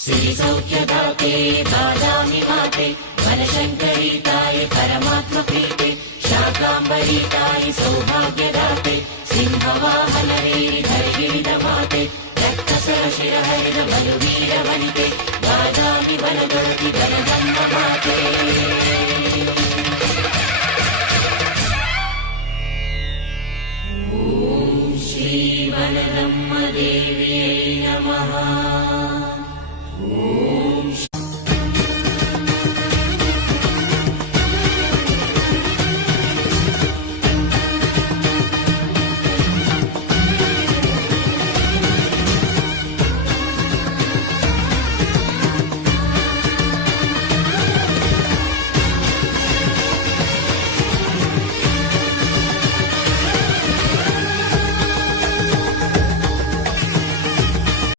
श्री सौख्यदाते बादामि माते वनशङ्करीताय परमात्म प्रीते शाकाम्बरीताय सौभाग्यदाते सिंहवाहनरेरिधर गिरिदमाते रक्तसरशिरहरिद बलुवीर वनिते बादामि वनगौति वनजन्म माते। ॐ श्री वनदम्म देव्यै नमः।